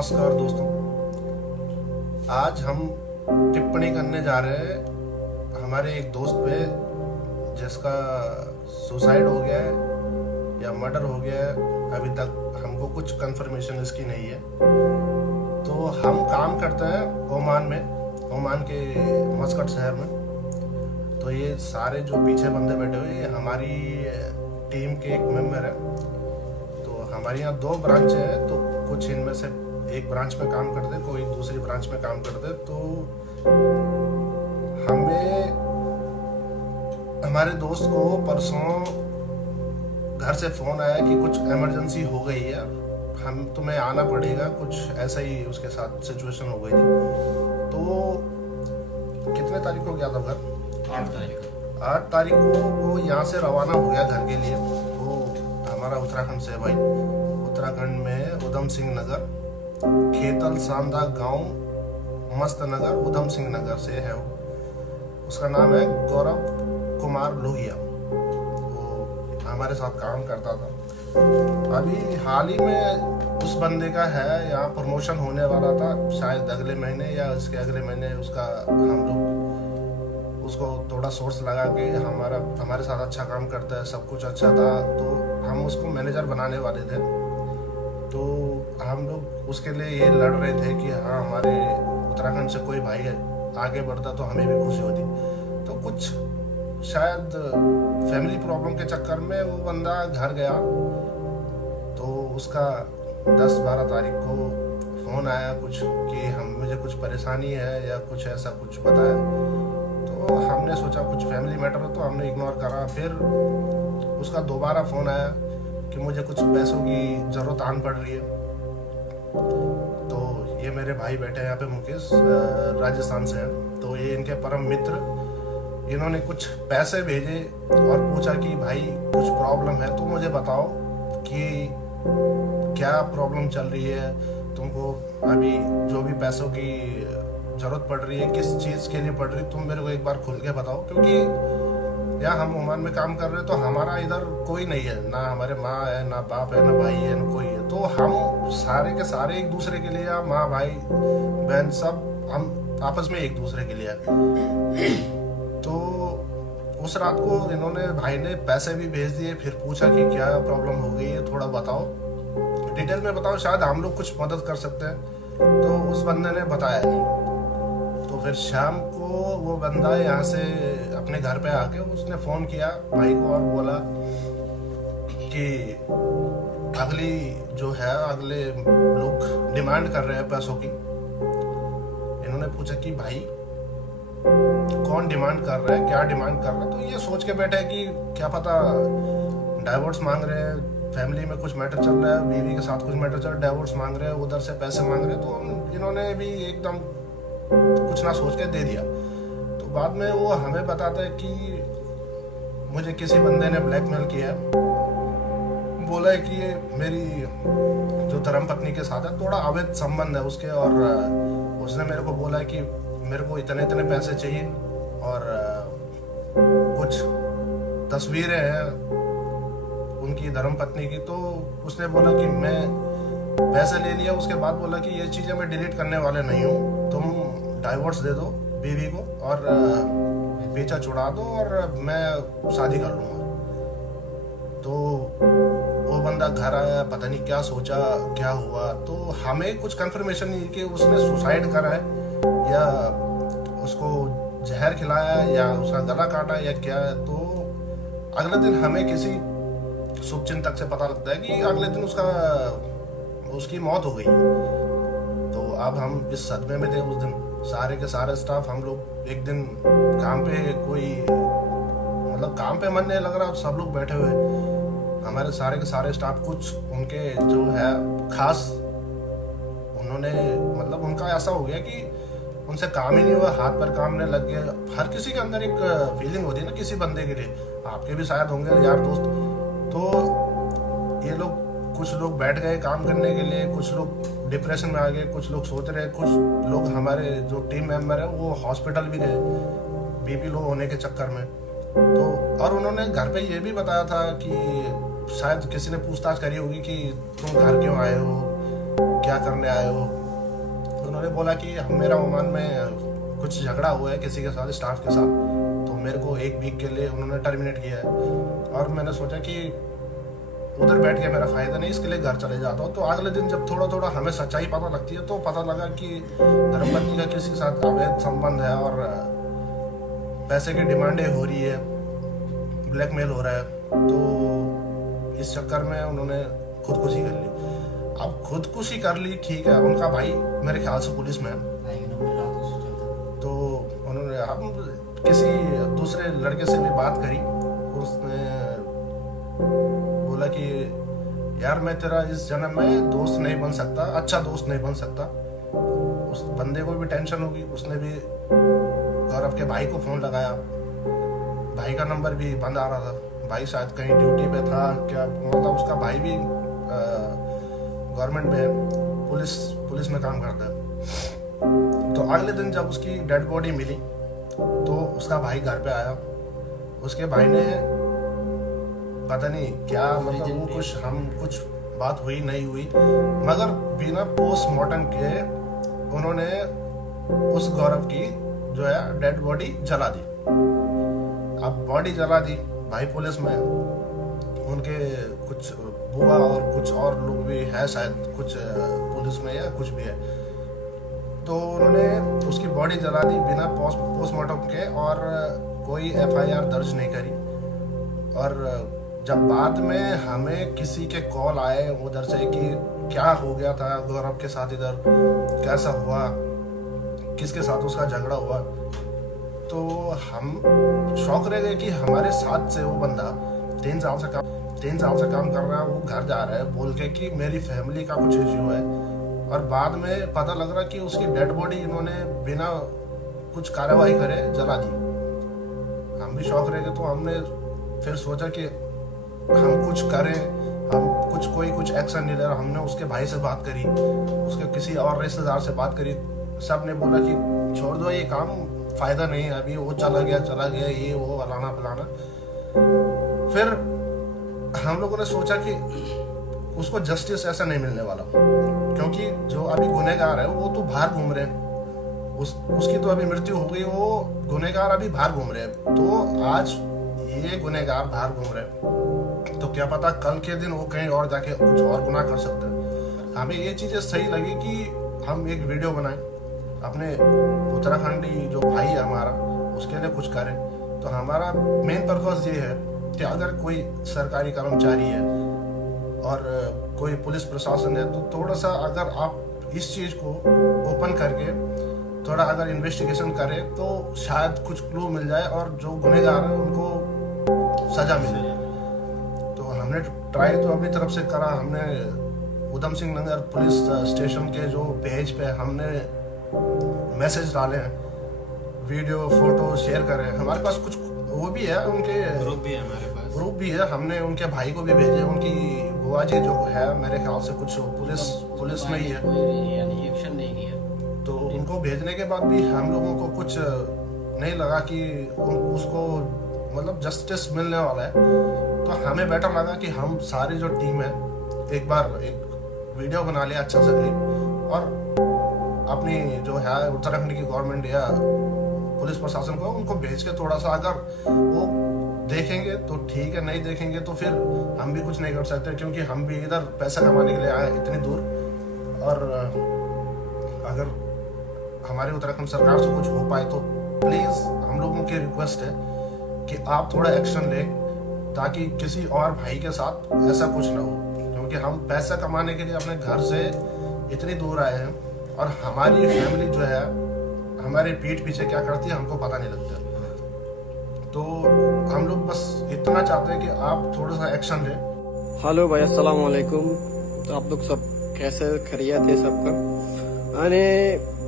नमस्कार दोस्तों। आज हम टिप्पणी करने जा रहे हैं हमारे एक दोस्त पे जिसका सुसाइड हो गया है या मर्डर हो गया है। अभी तक हमको कुछ कंफर्मेशन इसकी नहीं है। तो हम काम करते हैं ओमान के मस्कट शहर में। तो ये सारे जो पीछे बंदे बैठे हुए ये हमारी टीम के एक मेंबर है। तो हमारे यहाँ 2 ब्रांच है, तो कुछ इनमें से एक ब्रांच में काम करते, कोई दूसरी ब्रांच में काम करते। तो हमें हमारे दोस्त को परसों घर से फोन आया कि कुछ इमरजेंसी हो गई है, तुम्हें आना पड़ेगा। कुछ ऐसा ही उसके साथ सिचुएशन हो गई थी। तो कितने तारीख को गया था घर? 8 तारीख को वो यहाँ से रवाना हो गया घर के लिए। वो हमारा उत्तराखंड से है भाई। उत्तराखंड में उधम सिंह नगर, खेतल सांदा गांव, मस्त नगर, उधम सिंह नगर से है वो। उसका नाम है गौरव कुमार लोहिया। वो हमारे साथ काम करता था। अभी हाल ही में उस बंदे का है यहाँ प्रमोशन होने वाला था, शायद अगले महीने या इसके अगले महीने। उसका हम लोग उसको थोड़ा सोर्स लगा के हमारे साथ अच्छा काम करता है, सब कुछ अच्छा था। तो हम उसको मैनेजर बनाने वाले थे। तो हम लोग उसके लिए ये लड़ रहे थे कि हाँ, हमारे उत्तराखंड से कोई भाई आगे बढ़ता तो हमें भी खुशी होती। तो कुछ शायद फैमिली प्रॉब्लम के चक्कर में वो बंदा घर गया। तो उसका 10-12 तारीख को फ़ोन आया कुछ कि मुझे कुछ परेशानी है या कुछ ऐसा कुछ बताया। तो हमने सोचा कुछ फैमिली मैटर हो, तो हमने इग्नोर करा। फिर उसका दोबारा फ़ोन आया कि मुझे कुछ पैसों की ज़रूरत आन पड़ रही है। तो ये मेरे भाई बैठे हैं यहाँ पे, मुकेश राजस्थान से हैं। तो ये इनके परम मित्र, इन्होंने कुछ पैसे भेजे और पूछा कि भाई कुछ प्रॉब्लम है तो मुझे बताओ कि क्या प्रॉब्लम चल रही है, तुमको अभी जो भी पैसों की जरूरत पड़ रही है, किस चीज़ के लिए पड़ रही है, तुम मेरे को एक बार खुल के बताओ। क्योंकि यहाँ हम ओमान में काम कर रहे हैं, तो हमारा इधर कोई नहीं है, ना हमारे माँ है, ना बाप है, ना भाई है, ना कोई है। तो हम सारे के सारे एक दूसरे के लिए, माँ भाई बहन सब हम आपस में एक दूसरे के लिए है। तो उस रात को इन्होंने भाई ने पैसे भी भेज दिए। फिर पूछा कि क्या प्रॉब्लम हो गई है, थोड़ा बताओ, डिटेल में बताओ, शायद हम लोग कुछ मदद कर सकते हैं। तो उस बंदे ने बताया नहीं। तो फिर शाम को वो बंदा यहाँ से अपने घर पे आके उसने फ़ोन किया भाई को और बोला कि अगले लोग डिमांड कर रहे हैं पैसों की। इन्होंने पूछा कि भाई कौन डिमांड कर रहा है, क्या डिमांड कर रहा है। तो ये सोच के बैठे कि क्या पता डाइवोर्स मांग रहे हैं, फैमिली में कुछ मैटर चल रहा है, बीवी के साथ कुछ मैटर चल रहा है, डाइवोर्स मांग रहे हैं, उधर से पैसे मांग रहे हैं। तो इन्होंने भी एकदम कुछ ना सोच के दे दिया। तो बाद में वो हमें बताता है कि मुझे किसी बंदे ने ब्लैकमेल किया, बोला है कि ये मेरी जो धर्मपत्नी के साथ है थोड़ा अवैध संबंध है उसके, और उसने मेरे को बोला है कि मेरे को इतने इतने पैसे चाहिए और कुछ तस्वीरें हैं उनकी धर्मपत्नी की। तो उसने बोला कि मैं पैसे ले लिया। उसके बाद बोला कि ये चीज़ें मैं डिलीट करने वाले नहीं हूँ, तुम डाइवोर्स दे दो बीवी को और बेचा छुड़ा दो और मैं शादी कर लूँगा। तो वो बंदा घर आया, पता नहीं क्या सोचा, क्या हुआ। तो हमें कुछ कंफर्मेशन नहीं कि उसने सुसाइड करा है या उसको जहर खिलाया या उसका गला काटा या क्या है। तो अगले दिन हमें किसी शुभचिंतक से पता लगता है कि अगले दिन उसकी मौत हो गई। तो अब हम इस सदमे में थे उस दिन, सारे के सारे स्टाफ। हम लोग एक दिन काम पे काम पे मन नहीं लग रहा, सब लोग बैठे हुए, हमारे सारे के सारे स्टाफ, कुछ उनके जो है खास, उन्होंने उनका ऐसा हो गया कि उनसे काम ही नहीं हुआ, हाथ पर काम नहीं लग गया। हर किसी के अंदर एक फीलिंग होती है ना किसी बंदे के लिए, आपके भी शायद होंगे यार दोस्त। तो ये लोग, कुछ लोग बैठ गए काम करने के लिए, कुछ लोग डिप्रेशन में आ गए, कुछ लोग सोच रहे, कुछ लोग हमारे जो टीम मेंबर है वो हॉस्पिटल भी गए बीपी लो होने के चक्कर में। तो और उन्होंने घर पे ये भी बताया था कि शायद किसी ने पूछताछ करी होगी कि तुम घर क्यों आए हो, क्या करने आए हो? तो उन्होंने बोला कि मेरा ओमान में कुछ झगड़ा हुआ है किसी के साथ, स्टाफ के साथ, तो मेरे को 1 वीक के लिए उन्होंने टर्मिनेट किया है। और मैंने सोचा कि उधर बैठ के मेरा फ़ायदा नहीं, इसके लिए घर चले जाता हूँ। तो अगले दिन जब थोड़ा थोड़ा हमें सच्चाई पता लगती है तो पता लगा कि धर्मपत्नी का किसी के साथ अवैध संबंध है और पैसे की डिमांडें हो रही है, ब्लैकमेल हो रहा है। तो इस चक्कर में उन्होंने खुदकुशी कर ली। अब खुदकुशी कर ली, ठीक है, उनका भाई मेरे ख्याल से पुलिस में है, तो उन्होंने हम किसी दूसरे लड़के से भी बात करी। उसने बोला कि यार मैं तेरा इस जन्म में दोस्त नहीं बन सकता, अच्छा दोस्त नहीं बन सकता। उस बंदे को भी टेंशन होगी, उसने भी गौरव के भाई को फ़ोन लगाया, भाई का नंबर भी बंद आ रहा था, भाई शायद कहीं ड्यूटी पे था क्या, मतलब उसका भाई भी गवर्नमेंट में पुलिस में काम करता है। तो अगले दिन जब उसकी डेड बॉडी मिली तो उसका भाई घर पे आया। उसके भाई ने पता नहीं क्या, मतलब वो कुछ बात हुई नहीं हुई, मगर बिना पोस्टमार्टम के उन्होंने उस गौरव की जो है डेड बॉडी जला दी। अब बॉडी जला दी, भाई पुलिस में, उनके कुछ बुआ और कुछ और लोग भी है शायद, कुछ पुलिस में या कुछ भी है। तो उन्होंने उसकी बॉडी जला दी बिना पोस्टमार्टम के और कोई FIR दर्ज नहीं करी। और जब बाद में हमें किसी के कॉल आए उधर से कि क्या हो गया था गौरव के साथ, इधर कैसा हुआ, किसके साथ उसका झगड़ा हुआ, तो हम शौक रह गए कि हमारे साथ से वो बंदा 3 साल से काम कर रहा है, वो घर जा रहा है बोल के कि मेरी फैमिली का कुछ इश्यू है, और बाद में पता लग रहा कि उसकी डेड बॉडी इन्होंने बिना कुछ कार्रवाई करे जला दी। हम भी शौक रह गए, तो हमने फिर सोचा कि हम कुछ करें, हम कुछ एक्शन नहीं ले रहा। हमने उसके भाई से बात करी, उसके किसी और रिश्तेदार से बात करी, सब ने बोला कि छोड़ दो ये काम, फायदा नहीं है अभी, वो चला गया ये वो फलाना फलाना। फिर हम लोगों ने सोचा कि उसको जस्टिस ऐसा नहीं मिलने वाला, क्योंकि जो अभी गुनहगार है वो तो बाहर घूम रहे हैं, उसकी तो अभी मृत्यु हो गई, वो गुनहगार अभी बाहर घूम रहे हैं। तो आज ये गुनहगार बाहर घूम रहे हैं, तो क्या पता कल के दिन वो कहीं और जाके कुछ और गुनाह कर सकते हैं। हमें ये चीजें सही लगी कि हम एक वीडियो बनाएं, अपने उत्तराखंडी जो भाई है हमारा, उसके लिए कुछ करें। तो हमारा मेन पर्पस ये है कि अगर कोई सरकारी कर्मचारी है और कोई पुलिस प्रशासन है, तो थोड़ा सा अगर आप इस चीज़ को ओपन करके थोड़ा अगर इन्वेस्टिगेशन करें तो शायद कुछ क्लू मिल जाए और जो गुनहगार है उनको सजा मिले। तो हमने ट्राई तो अपनी तरफ से करा। हमने उधम सिंह नगर पुलिस स्टेशन के जो पेज पे हमने मैसेज डाले हैं, वीडियो फोटो शेयर करे। हमारे पास कुछ वो भी है, उनके ग्रुप भी है हमारे पास, ग्रुप भी है। हमने उनके भाई को भी भेजे, उनकी बुआ जी जो है मेरे ख्याल से कुछ पुलिस में ही है, यानी एक्शन नहीं किया। तो उनको भेजने के बाद भी हम लोगों को कुछ नहीं लगा कि उसको मतलब जस्टिस मिलने वाला है। तो हमें बेटर लगा कि हम सारी जो टीम है एक बार एक वीडियो बना लिया अच्छा सा क्लिप, और अपनी जो है उत्तराखंड की गवर्नमेंट या पुलिस प्रशासन को उनको भेज के थोड़ा सा अगर वो देखेंगे तो ठीक है, नहीं देखेंगे तो फिर हम भी कुछ नहीं कर सकते, क्योंकि हम भी इधर पैसा कमाने के लिए आए इतनी दूर। और अगर हमारे उत्तराखंड सरकार से कुछ हो पाए तो प्लीज़ हम लोगों की रिक्वेस्ट है कि आप थोड़ा एक्शन लें, ताकि किसी और भाई के साथ ऐसा कुछ ना हो। क्योंकि हम पैसा कमाने के लिए अपने घर से इतनी दूर आए हैं, और हमारी फैमिली जो है हमारे पीठ पीछे क्या करती है हमको पता नहीं लगता। तो हम लोग बस इतना चाहते हैं कि आप थोड़ा सा एक्शन लें। हेलो भाई, अस्सलाम वालेकुम। तो आप लोग सब कैसे, खैरियत है सबका? अरे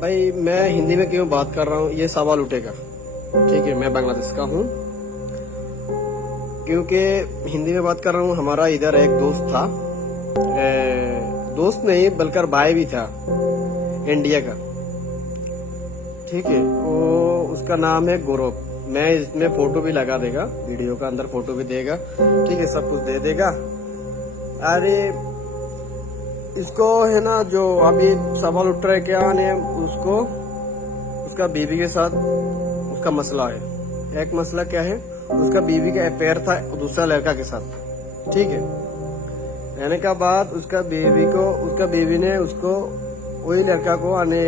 भाई, मैं हिंदी में क्यों बात कर रहा हूँ ये सवाल उठेगा, ठीक है? मैं बांग्लादेश का हूँ, क्योंकि हिंदी में बात कर रहा हूँ। हमारा इधर एक दोस्त था, दोस्त नहीं बल्कि भाई भी था, इंडिया का, ठीक है? वो उसका नाम है गौरव। मैं इसमें फोटो भी लगा देगा, वीडियो का अंदर फोटो भी देगा, ठीक है? सब कुछ दे देगा। अरे इसको है ना जो अभी सवाल उठ रहा है क्या ने उसको उसका बीवी के साथ उसका मसला है। एक मसला क्या है, उसका बीवी का अफेयर था दूसरा लड़का के साथ, ठीक है। रहने का बाद उसका बीवी ने उसको वही लड़का को आने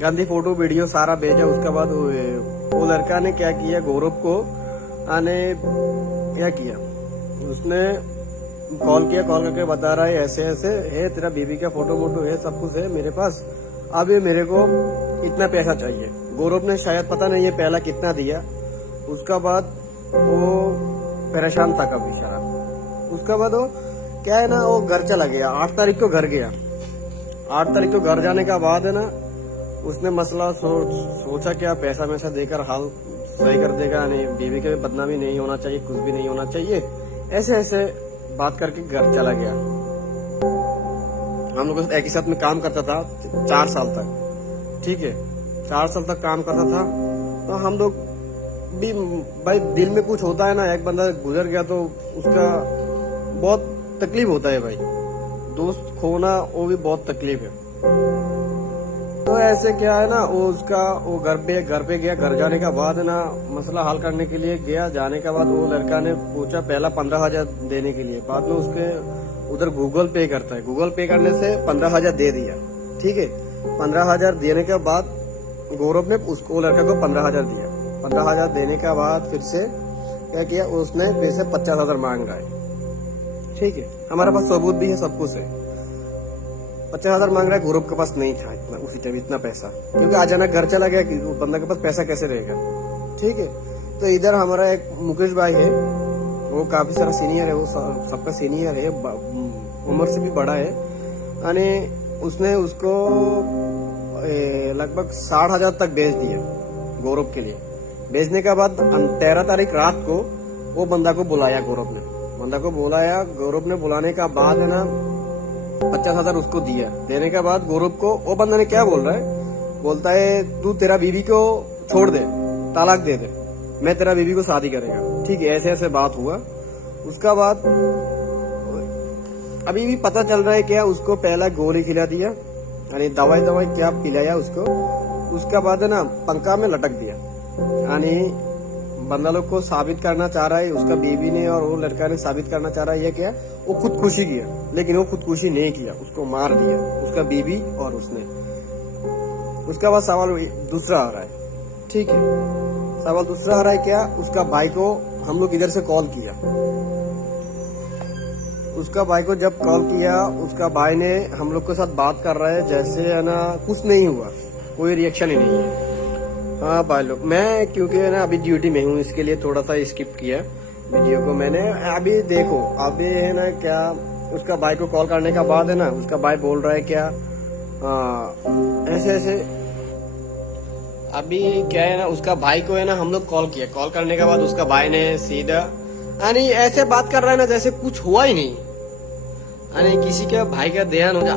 गंदी फोटो वीडियो सारा भेजा। उसके बाद वो लड़का ने क्या किया, गौरव को आने क्या किया, उसने कॉल किया, कॉल करके बता रहा है ऐसे ऐसे है, तेरा बीवी का फोटो मोटो है, सब कुछ है मेरे पास, अब ये मेरे को इतना पैसा चाहिए। गौरव ने शायद पता नहीं है पहला कितना दिया। उसका बाद वो परेशान था कभी बेचारा। उसका बाद वो क्या है ना, वो घर चला गया, 8 तारीख को घर गया। 8 तारीख को घर जाने का बाद है ना, उसने मसला सोचा क्या पैसा वैसा देकर हाल सही कर देगा, नहीं बीवी के बदनामी नहीं होना चाहिए, कुछ भी नहीं होना चाहिए, ऐसे ऐसे बात करके घर चला गया। हम लोग एक ही साथ में काम करता था 4 साल तक, ठीक है, 4 साल तक काम करता था। तो हम लोग भी भाई दिल में कुछ होता है ना, एक बंदा गुजर गया तो उसका बहुत तकलीफ होता है भाई, दोस्त खोना वो भी बहुत तकलीफ है। तो ऐसे क्या है ना, वो घर पे गया। घर जाने का बाद ना मसला हल करने के लिए गया। जाने के बाद वो लड़का ने पूछा पहला 15,000 देने के लिए, बाद में उसके उधर गूगल पे करता है, गूगल पे करने से 15,000 दे दिया, ठीक है। 15,000 देने के बाद गौरव ने उसको लड़का को 15,000 दिया। 15,000 देने के बाद फिर से क्या किया, उसने पैसे 50,000 मांग रहा है, ठीक है। हमारे पास सबूत भी है, सब कुछ है। 50,000 मांग रहा है, गौरव के पास नहीं था इतना उसी टाइम इतना पैसा, क्योंकि अचानक घर चला गया कि बंदा के पास पैसा कैसे रहेगा, ठीक है। तो इधर हमारा एक मुकेश भाई है, वो काफी सारा सीनियर है, वो सबका सीनियर है, उम्र से भी बड़ा है। यानी उसने उसको लगभग 60,000 तक बेच दिया गौरव के लिए। बेचने के बाद 13 तारीख रात को वो बंदा को बुलाया, गौरव ने बुलाने का बाद है ना 50,000 उसको दिया। देने के बाद गौरव को वो बंदा ने क्या बोल रहा है, बोलता है तू तेरा बीवी को छोड़ दे, तालाक दे दे, मैं तेरा बीवी को शादी करेगा, ठीक है। ऐसे ऐसे बात हुआ। उसका बाद अभी भी पता चल रहा है क्या, उसको पहला गोली खिला दिया, यानी दवाई क्या पिलाया उसको। उसका बाद है ना पंखा में लटक दिया। यानी बंदा लोग को साबित करना चाह रहा है, उसका बीवी ने और वो लड़का ने साबित करना चाह रहा है ये क्या, वो खुदकुशी किया, लेकिन वो खुदकुशी नहीं किया, उसको मार दिया, उसका बीवी और उसने। उसका बाद सवाल दूसरा आ रहा है, ठीक है। सवाल दूसरा आ रहा है क्या, उसका भाई को हम लोग इधर से कॉल किया। उसका भाई को जब कॉल किया, उसका भाई ने हम लोग के साथ बात कर रहा है जैसे है ना कुछ नहीं हुआ, कोई रिएक्शन ही नहीं है। हाँ भाई लोग, मैं क्योंकि है ना अभी ड्यूटी में हूँ, इसके लिए थोड़ा सा स्किप किया वीडियो को मैंने। अभी देखो, अभी है ना क्या, उसका भाई को कॉल करने का बाद है ना उसका भाई बोल रहा है क्या, ऐसे ऐसे। अभी क्या है ना, उसका भाई को है ना हम लोग कॉल किया, कॉल करने के बाद उसका भाई ने सीधा यानी ऐसे बात कर रहा है ना जैसे कुछ हुआ ही नहीं, यानी किसी के भाई का ध्यान हो जा,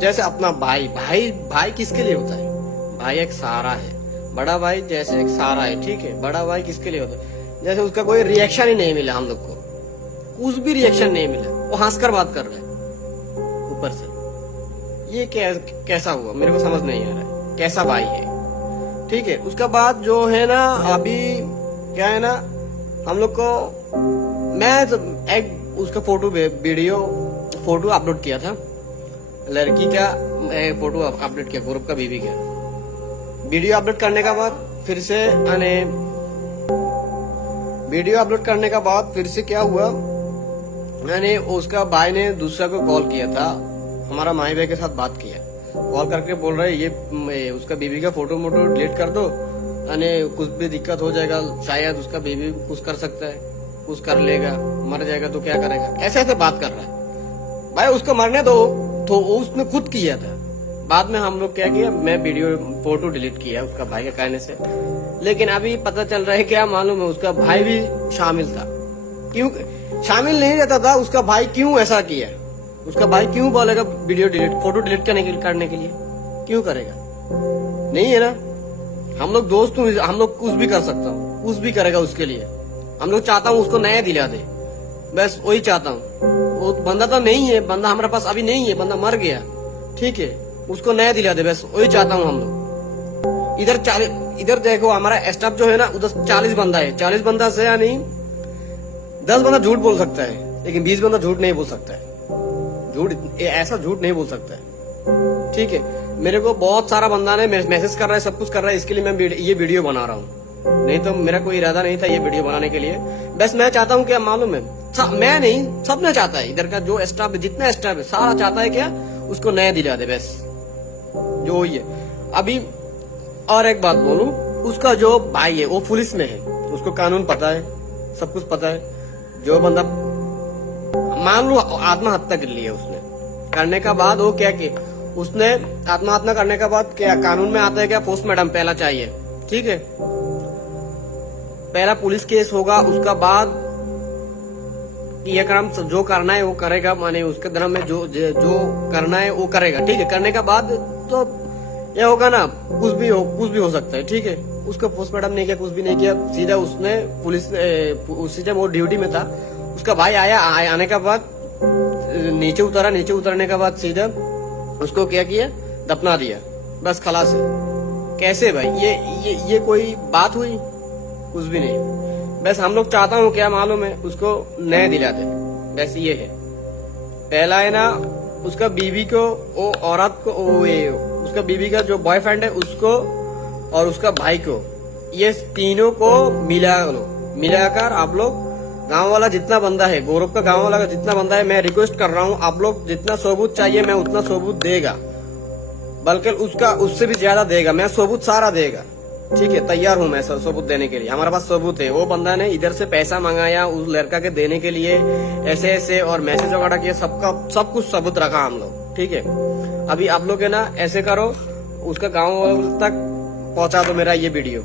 जैसे अपना भाई किसके लिए होता है, भाई एक सहारा है, बड़ा भाई जैसे एक सहारा है, ठीक है। बड़ा भाई किसके लिए होता है, जैसे उसका कोई रिएक्शन ही नहीं मिला, हम लोग को कुछ भी रिएक्शन नहीं मिला, वो हंसकर बात कर रहा है ऊपर से। ये कैसा हुआ, मेरे को समझ नहीं आ रहा है, कैसा भाई है, ठीक है। उसका बाद जो है ना अभी क्या है ना, हम लोग को मैं एक उसका फोटो अपलोड किया था, लड़की का फोटो अपलोड किया, गौरव का बीवी का वीडियो अपलोड करने का बाद फिर से क्या हुआ, मैंने उसका भाई ने दूसरा को कॉल किया था, हमारा माई भाई के साथ बात किया, कॉल करके बोल रहा है ये उसका बीवी का फोटो मोटो डिलीट कर दो, यानी कुछ भी दिक्कत हो जाएगा, शायद उसका बीवी कुछ कर सकता है, कुछ कर लेगा, मर जाएगा तो क्या करेगा, ऐसे ऐसे बात कर रहा है। भाई उसको मरने दो, तो उसने खुद किया था। बाद में हम लोग क्या किया, मैं फोटो डिलीट किया उसका भाई के कहने से। लेकिन अभी पता चल रहा है क्या मालूम है, उसका भाई भी शामिल था। क्यों शामिल नहीं रहता था, उसका भाई क्यों ऐसा किया, उसका भाई क्यों बोलेगा फोटो डिलीट करने के लिए, क्यों करेगा, नहीं है ना। हम लोग दोस्त हूँ, हम लोग कुछ भी कर सकता हूँ, कुछ भी करेगा उसके लिए। हम लोग चाहता हूँ उसको नया दिला दे, बस वही चाहता हूँ। वो बंदा तो नहीं है, बंदा हमारे पास अभी नहीं है, बंदा मर गया, ठीक है, उसको नया दिला दे, बस वही चाहता हूँ हम लोग। इधर देखो हमारा स्टाफ जो है ना, उधर 40 बंदा है। 40 बंदा से यानी 10 बंदा झूठ बोल सकता है, लेकिन 20 बंदा झूठ नहीं बोल सकता है। ऐसा झूठ नहीं बोल सकता है, ठीक है। मेरे को बहुत सारा बंदा ने मैसेज कर रहा है, सब कुछ कर रहा है, इसके लिए मैं ये वीडियो बना रहा हूँ। नहीं तो मेरा कोई इरादा नहीं था ये वीडियो बनाने के लिए। बस मैं चाहता हूँ क्या मालूम है, मैं नहीं, सबने चाहता है, इधर का जो स्टाफ है, जितना स्टाफ है, सारा चाहता है क्या, उसको नया दिला दे, बस जो ही है। अभी और एक बात बोलूं, उसका जो भाई है वो पुलिस में है, उसको कानून पता है, सब कुछ पता है। जो बंदा मान लो आत्महत्या कर ली है उसने, करने का बाद वो क्या कि उसने आत्महत्या करने के बाद क्या कानून में आता है क्या, पोस्टमार्टम पहला चाहिए, ठीक है। पहला पुलिस केस होगा, उसका बाद ये काम जो करना है वो करेगा, माने उसके धर्म में जो करना है वो करेगा, ठीक है। करने का बाद तो ये होगा ना, कुछ भी हो सकता है, ठीक है। उसका पोस्टमार्टम नहीं किया, कुछ भी नहीं किया, सीधा उसने पुलिस उसी टाइम वो ड्यूटी में था, उसका भाई आने के बाद नीचे उतरा, नीचे उतरने के बाद सीधा उसको क्या किया, दफना दिया, बस खलास है। कैसे भाई, ये कोई बात हुई? कुछ भी नहीं। बस हम लोग चाहता हूँ क्या मालूम है, उसको नया दिला दे, बस ये है। पहला है ना, उसका बीवी को, वो औरत को, उसका बीवी का जो बॉयफ्रेंड है उसको और उसका भाई को, ये तीनों को मिलाकर आप लोग गांव वाला जितना बंदा है, गौरव का गांव वाला जितना बंदा है, मैं रिक्वेस्ट कर रहा हूँ, आप लोग जितना सबूत चाहिए मैं उतना सबूत देगा, बल्कि उससे भी ज्यादा देगा, मैं सबूत सारा देगा, ठीक है। तैयार हूँ मैं सबूत देने के लिए, हमारे पास सबूत है। वो बंदा ने इधर से पैसा मंगाया उस लड़का के देने के लिए, ऐसे और मैसेज वगैरह किया, सब कुछ सबूत रखा हम लोग, ठीक है। अभी आप लोग है ना ऐसे करो, उसका गाँव तक पहुंचा दो मेरा ये वीडियो,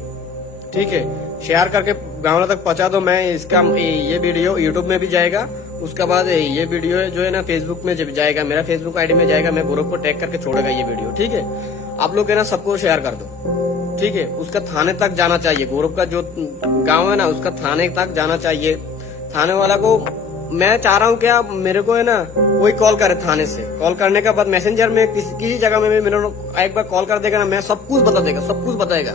ठीक है। शेयर करके गाँव तक पहुंचा दो। मैं इसका ये वीडियो यूट्यूब में भी जाएगा, उसके बाद ये वीडियो जो है ना फेसबुक में जब जाएगा, मेरा फेसबुक आईडी में जाएगा, मैं ग्रुप को टैग करके छोड़ेगा ये वीडियो, ठीक है। आप लोग है ना सबको शेयर कर दो, ठीक है। उसका थाने तक जाना चाहिए, गौरव का जो गांव है ना उसका थाने तक जाना चाहिए। थाने वाला को मैं चाह रहा हूँ क्या, मेरे को है ना कोई कॉल करे थाने से, कॉल करने के बाद मैसेंजर में किसी जगह में मेरे एक बार कॉल कर देगा ना, मैं सब कुछ बता देगा, सब कुछ बताएगा।